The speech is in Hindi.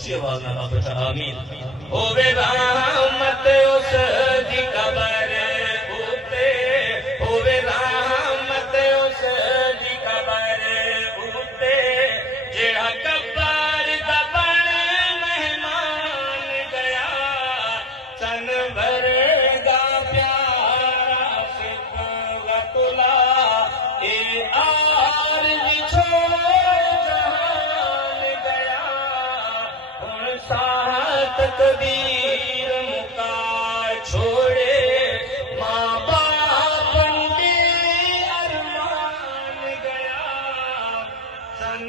उच्ची आवाज नाल आखो आमीन। होवे रहमत उस दी कबर उते, होवे रहमत उस दी कबर उते, जेड़ा कब्र दा बन मेहमान गया, सन वर्गा प्यारा सिफतुल्ला ए आरज़ छोड़ जहान गया, हुण साथ कबीर मुका छोड़े, माँ बाप के अरमान गया, सन